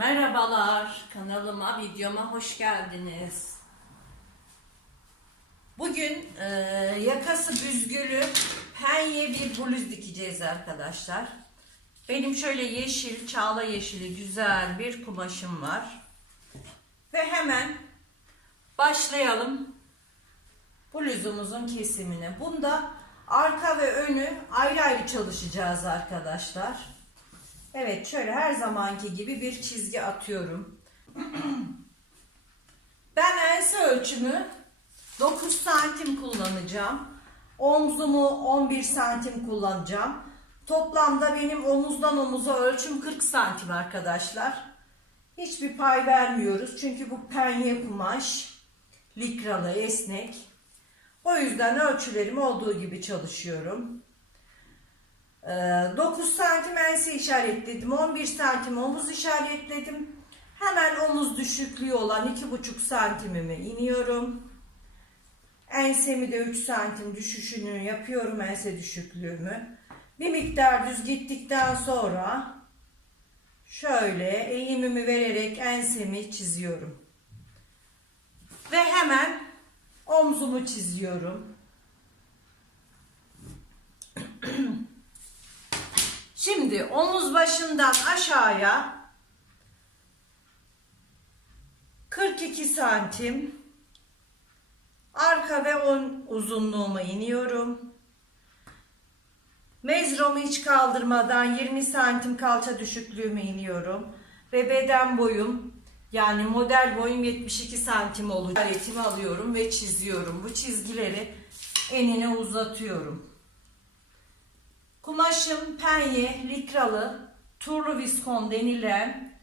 Merhabalar, kanalıma, videoma hoş geldiniz. Bugün e, yakası büzgülü penye bir bluz dikeceğiz arkadaşlar. Benim şöyle yeşil, çağla yeşili güzel bir kumaşım var. Ve hemen başlayalım bluzumuzun kesimine. Bunda arka ve önü ayrı ayrı çalışacağız arkadaşlar. Evet şöyle her zamanki gibi bir çizgi atıyorum. Ben ense ölçümü 9 santim kullanacağım. Omzumu 11 santim kullanacağım. Toplamda benim omuzdan omuza ölçüm 40 santim arkadaşlar. Hiçbir pay vermiyoruz. Çünkü bu penye kumaş. Likralı, esnek. O yüzden ölçülerim olduğu gibi çalışıyorum. 9 santim ense işaretledim. 11 santim omuz işaretledim. Hemen omuz düşüklüğü olan 2,5 santimime iniyorum. Ensemi de 3 santim düşüşünü yapıyorum ense düşüklüğümü. Bir miktar düz gittikten sonra şöyle eğimimi vererek ensemi çiziyorum. Ve hemen omzumu çiziyorum. Şimdi omuz başından aşağıya 42 santim arka ve ön uzunluğuma iniyorum. Mezromu hiç kaldırmadan 20 santim kalça düşüklüğüme iniyorum. Ve beden boyum yani model boyum 72 santim olacak. Aletimi alıyorum ve çiziyorum. Bu çizgileri enine uzatıyorum. Kumaşım penye, likralı, turlu viskon denilen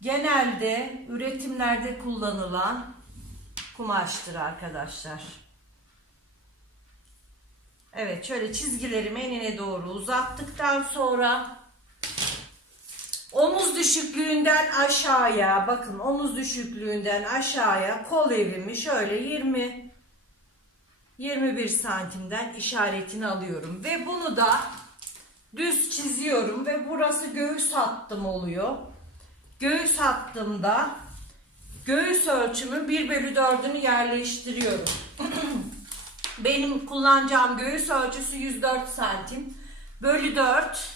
genelde üretimlerde kullanılan kumaştır arkadaşlar. Evet şöyle çizgilerimi enine doğru uzattıktan sonra omuz düşüklüğünden aşağıya bakın omuz düşüklüğünden aşağıya kol evimi şöyle 20 21 santimden işaretini alıyorum ve bunu da düz çiziyorum ve burası göğüs hattım oluyor. Göğüs hattımda göğüs ölçümü 1 bölü 4'ünü yerleştiriyorum. Benim kullanacağım göğüs ölçüsü 104 santim. Bölü 4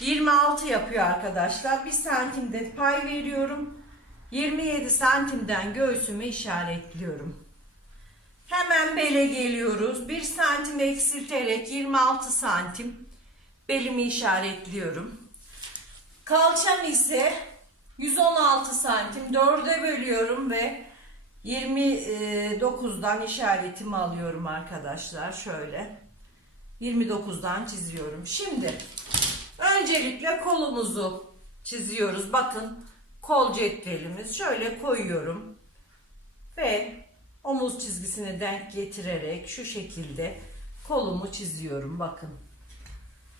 26 yapıyor arkadaşlar. 1 santimde pay veriyorum. 27 santimden göğsümü işaretliyorum. Hemen bele geliyoruz. 1 santim eksilterek 26 santim belimi işaretliyorum. Kalçam ise 116 santim 4'e bölüyorum ve 29'dan işaretimi alıyorum arkadaşlar. Şöyle 29'dan çiziyorum. Şimdi öncelikle kolumuzu çiziyoruz. Bakın kol cetvelimiz şöyle koyuyorum. Ve omuz çizgisine denk getirerek şu şekilde kolumu çiziyorum. Bakın.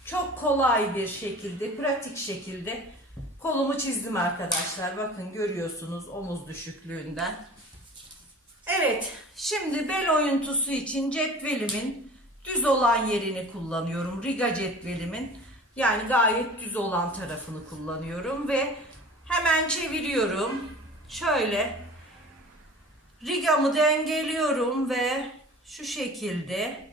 Çok kolay bir şekilde, pratik şekilde kolumu çizdim arkadaşlar. Bakın görüyorsunuz omuz düşüklüğünden. Evet, şimdi bel oyuntusu için cetvelimin düz olan yerini kullanıyorum. Riga cetvelimin yani gayet düz olan tarafını kullanıyorum ve hemen çeviriyorum. Şöyle rigamı dengeliyorum ve şu şekilde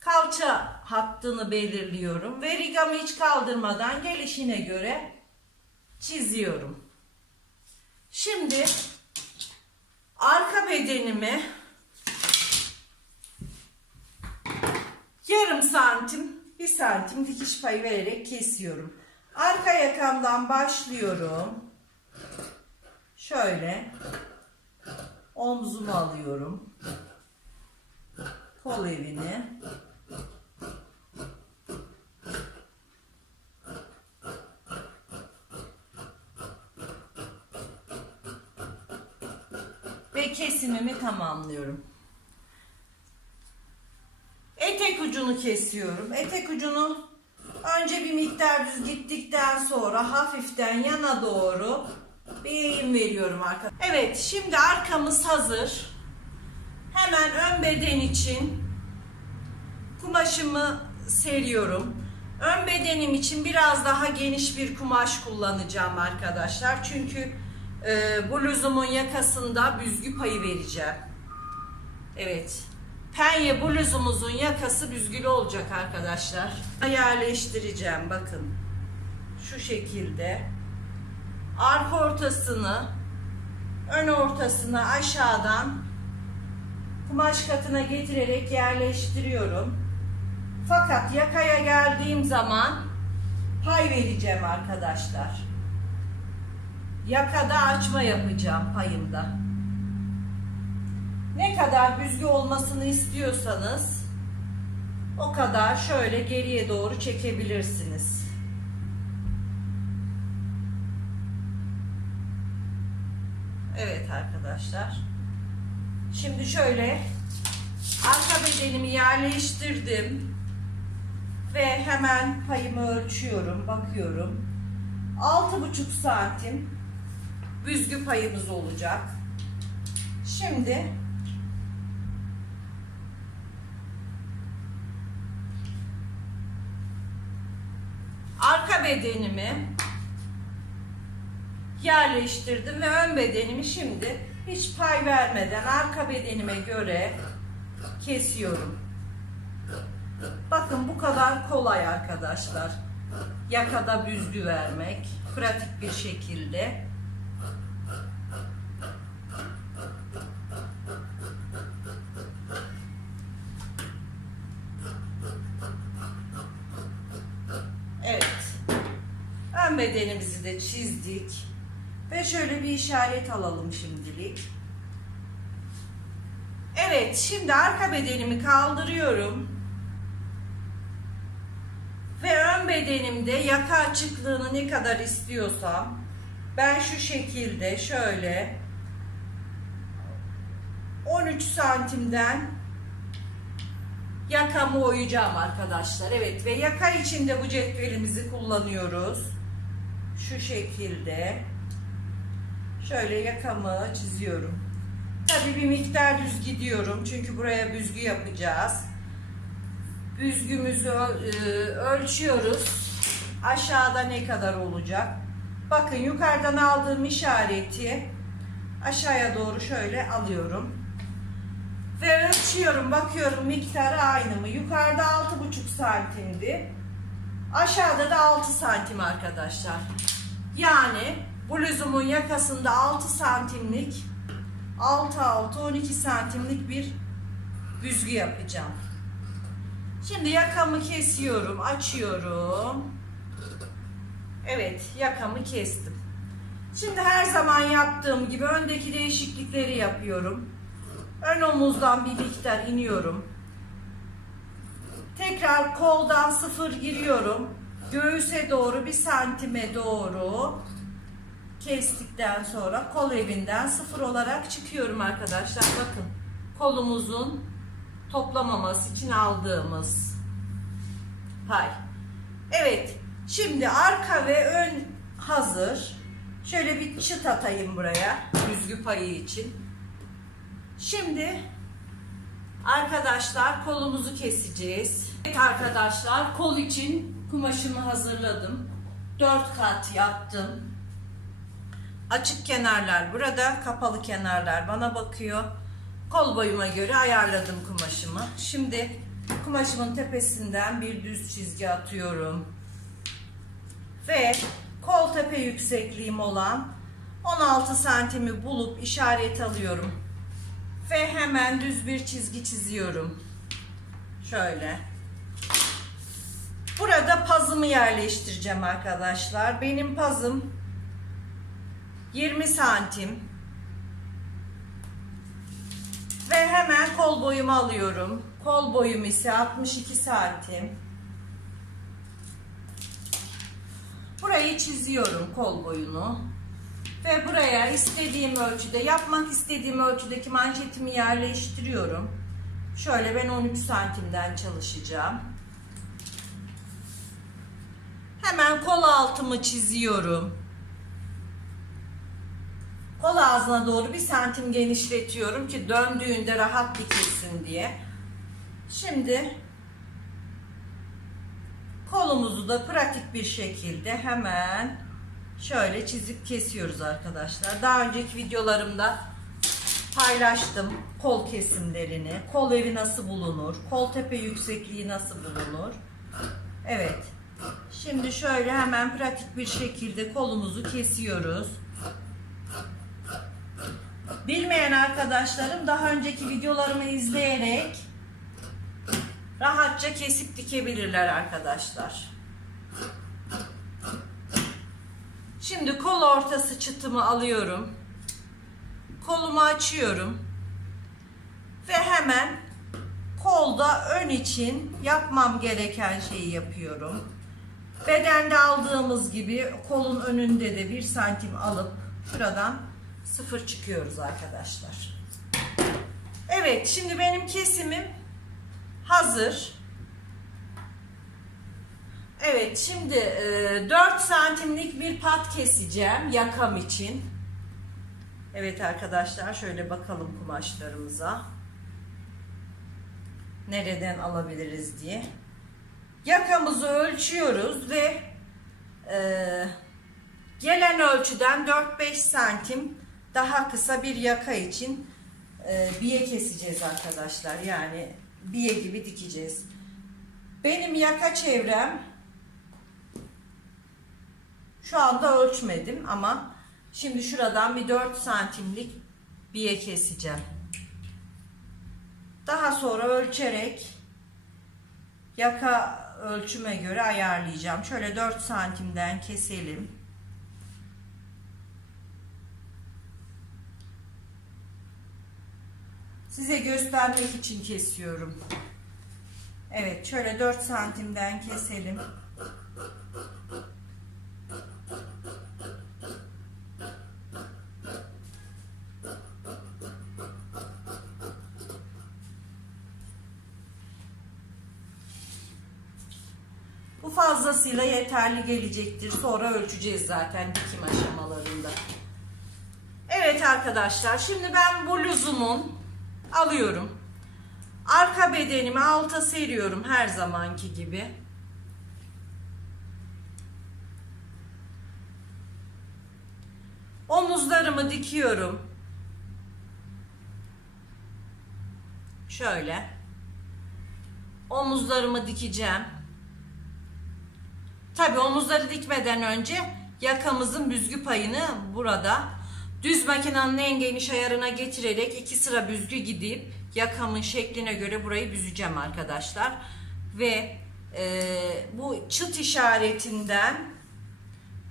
kalça hattını belirliyorum ve rigamı hiç kaldırmadan gelişine göre çiziyorum. Şimdi arka bedenimi yarım santim bir santim dikiş payı vererek kesiyorum. Arka yakamdan başlıyorum. Şöyle omzumu alıyorum. Kol evini. Ve kesimimi tamamlıyorum. Etek ucunu kesiyorum. Etek ucunu önce bir miktar düz gittikten sonra hafiften yana doğru bir eğim veriyorum arkadaşlar. Evet şimdi arkamız hazır. Hemen ön beden için kumaşımı seriyorum. Ön bedenim için biraz daha geniş bir kumaş kullanacağım arkadaşlar. Çünkü e, bluzumun yakasında büzgü payı vereceğim. Evet. Penye bluzumuzun yakası büzgülü olacak arkadaşlar. Yerleştireceğim bakın. Şu şekilde. Arka ortasını ön ortasını aşağıdan kumaş katına getirerek yerleştiriyorum. Fakat yakaya geldiğim zaman pay vereceğim arkadaşlar. Yakada açma yapacağım payımda. Ne kadar büzgü olmasını istiyorsanız o kadar şöyle geriye doğru çekebilirsiniz. Evet arkadaşlar. Şimdi şöyle arka bedenimi yerleştirdim ve hemen payımı ölçüyorum, bakıyorum. 6,5 santim büzgü payımız olacak. Şimdi arka bedenimi yerleştirdim ve ön bedenimi şimdi hiç pay vermeden arka bedenime göre kesiyorum. Bakın bu kadar kolay arkadaşlar. Yakada büzgü vermek pratik bir şekilde. Evet. Ön bedenimizi de çizdik. Ve şöyle bir işaret alalım şimdilik. Evet, şimdi arka bedenimi kaldırıyorum. Ve ön bedenimde yaka açıklığını ne kadar istiyorsam ben şu şekilde şöyle 13 santimden yakamı oyacağım arkadaşlar. Evet ve yaka içinde bu cetvelimizi kullanıyoruz. Şu şekilde şöyle yakamı çiziyorum. Tabii bir miktar düz gidiyorum çünkü buraya büzgü yapacağız. Büzgümüzü e, ölçüyoruz. Aşağıda ne kadar olacak? Bakın yukarıdan aldığım işareti aşağıya doğru şöyle alıyorum. Ve ölçüyorum, bakıyorum miktarı aynı mı? Yukarıda 6,5 santimdi. Aşağıda da 6 santim arkadaşlar. Yani bluzumun yakasında 6 santimlik 6 6 12 santimlik bir büzgü yapacağım. Şimdi yakamı kesiyorum, açıyorum. Evet, yakamı kestim. Şimdi her zaman yaptığım gibi öndeki değişiklikleri yapıyorum. Ön omuzdan bir miktar iniyorum. Tekrar koldan sıfır giriyorum. Göğüse doğru bir santime doğru kestikten sonra kol evinden sıfır olarak çıkıyorum arkadaşlar. Bakın kolumuzun toplamaması için aldığımız pay. Evet. Şimdi arka ve ön hazır. Şöyle bir çıt atayım buraya. Büzgü payı için. Şimdi arkadaşlar kolumuzu keseceğiz. Evet arkadaşlar kol için kumaşımı hazırladım. 4 kat yaptım. Açık kenarlar burada, kapalı kenarlar bana bakıyor. Kol boyuma göre ayarladım kumaşımı. Şimdi kumaşımın tepesinden bir düz çizgi atıyorum. Ve kol tepe yüksekliğim olan 16 santimi bulup işaret alıyorum. Ve hemen düz bir çizgi çiziyorum. Şöyle. Burada pazımı yerleştireceğim arkadaşlar. Benim pazım 20 santim. Ve hemen kol boyumu alıyorum. Kol boyum ise 62 santim. Burayı çiziyorum kol boyunu. Ve buraya istediğim ölçüde, yapmak istediğim ölçüdeki manşetimi yerleştiriyorum. Şöyle ben 13 santimden çalışacağım. Hemen kol altımı çiziyorum. Kol ağzına doğru bir santim genişletiyorum ki döndüğünde rahat dikilsin diye. Şimdi Kolumuzu da pratik bir şekilde hemen şöyle çizip kesiyoruz arkadaşlar. Daha önceki videolarımda paylaştım kol kesimlerini. Kol evi nasıl bulunur? Kol tepe yüksekliği nasıl bulunur? Evet. Şimdi şöyle hemen pratik bir şekilde kolumuzu kesiyoruz. Bilmeyen arkadaşlarım daha önceki videolarımı izleyerek rahatça kesip dikebilirler arkadaşlar. Şimdi kol ortası çıtımı alıyorum. Kolumu açıyorum. Ve hemen kolda ön için yapmam gereken şeyi yapıyorum. Bedende aldığımız gibi kolun önünde de bir santim alıp şuradan sıfır çıkıyoruz arkadaşlar. Evet şimdi benim kesimim hazır. Evet şimdi e, 4 santimlik bir pat keseceğim yakam için. Evet arkadaşlar şöyle bakalım kumaşlarımıza. Nereden alabiliriz diye. Yakamızı ölçüyoruz ve e, gelen ölçüden 4-5 santim daha kısa bir yaka için e, biye keseceğiz arkadaşlar. Yani biye gibi dikeceğiz. Benim yaka çevrem şu anda ölçmedim ama şimdi şuradan bir 4 santimlik biye keseceğim. Daha sonra ölçerek yaka ölçüme göre ayarlayacağım. Şöyle 4 santimden keselim. Size göstermek için kesiyorum. Evet şöyle 4 santimden keselim. Bu fazlasıyla yeterli gelecektir. Sonra ölçeceğiz zaten dikim aşamalarında. Evet arkadaşlar şimdi ben bluzumun alıyorum. Arka bedenimi alta seriyorum her zamanki gibi. Omuzlarımı dikiyorum. Şöyle. Omuzlarımı dikeceğim. Tabi omuzları dikmeden önce yakamızın büzgü payını burada düz makinenin en geniş ayarına getirerek iki sıra büzgü gidip yakamın şekline göre burayı büzeceğim arkadaşlar. Ve e, bu çıt işaretinden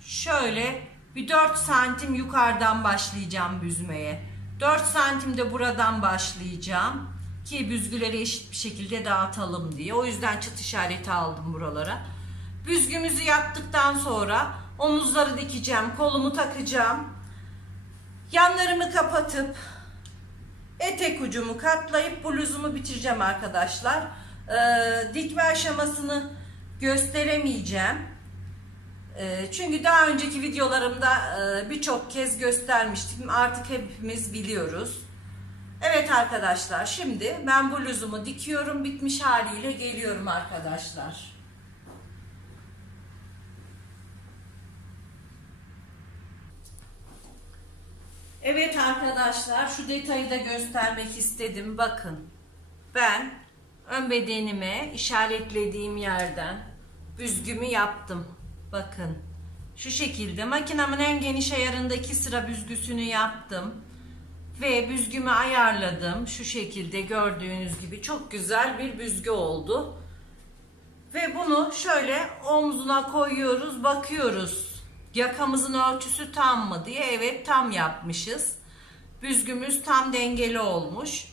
şöyle bir 4 santim yukarıdan başlayacağım büzmeye. 4 santim de buradan başlayacağım ki büzgüleri eşit bir şekilde dağıtalım diye. O yüzden çıt işareti aldım buralara. Büzgümüzü yaptıktan sonra omuzları dikeceğim, kolumu takacağım. Yanlarımı kapatıp etek ucumu katlayıp bluzumu bitireceğim arkadaşlar. Ee, dikme aşamasını gösteremeyeceğim. Ee, çünkü daha önceki videolarımda e, birçok kez göstermiştim. Artık hepimiz biliyoruz. Evet arkadaşlar şimdi ben bluzumu dikiyorum. Bitmiş haliyle geliyorum arkadaşlar. Evet arkadaşlar şu detayı da göstermek istedim. Bakın ben ön bedenime işaretlediğim yerden büzgümü yaptım. Bakın şu şekilde makinamın en geniş ayarındaki sıra büzgüsünü yaptım. Ve büzgümü ayarladım. Şu şekilde gördüğünüz gibi çok güzel bir büzgü oldu. Ve bunu şöyle omzuna koyuyoruz, bakıyoruz. Yakamızın ölçüsü tam mı diye. Evet tam yapmışız. Büzgümüz tam dengeli olmuş.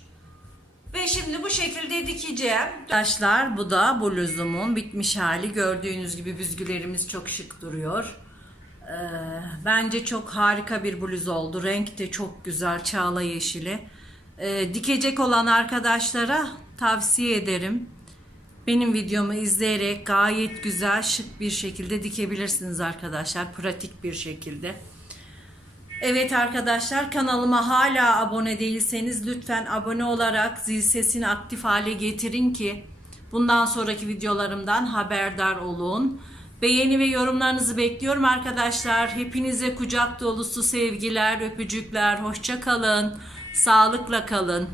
Ve şimdi bu şekilde dikeceğim. Arkadaşlar bu da bluzumun bitmiş hali. Gördüğünüz gibi büzgülerimiz çok şık duruyor. Ee, bence çok harika bir bluz oldu. Renk de çok güzel çağla yeşili. Ee, dikecek olan arkadaşlara tavsiye ederim. Benim videomu izleyerek gayet güzel şık bir şekilde dikebilirsiniz arkadaşlar. Pratik bir şekilde. Evet arkadaşlar kanalıma hala abone değilseniz lütfen abone olarak zil sesini aktif hale getirin ki Bundan sonraki videolarımdan haberdar olun. Beğeni ve yorumlarınızı bekliyorum arkadaşlar. Hepinize kucak dolusu sevgiler, öpücükler. Hoşça kalın. Sağlıkla kalın.